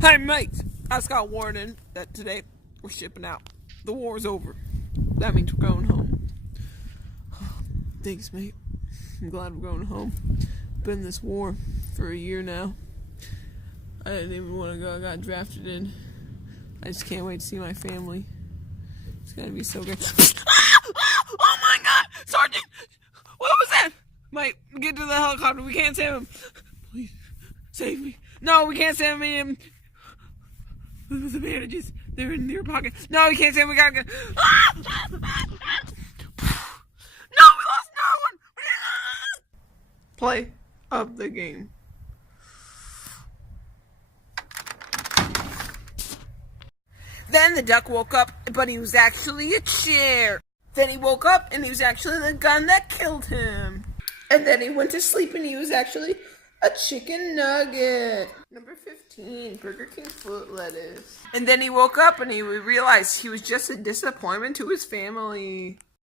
Hey, mates! I just got warning that today we're shipping out. The war's over. That means we're going home. Thanks, mate. I'm glad we're going home. Been in this war for a year now. I didn't even want to go. I got drafted in. I just can't wait to see my family. It's gonna be so good. Oh my God, Sergeant! What was that? Mate, get to the helicopter. We can't save him. Please save me. No, we can't save him. The bandages. They're in your pocket. No, we can't save him. We gotta go. No, we lost no one. Play of the game. Then the duck woke up, but he was actually a chair. Then he woke up, and he was actually the gun that killed him. And then he went to sleep, and he was actually a chicken nugget. Number 15, Burger King foot lettuce. And then he woke up, and he realized he was just a disappointment to his family.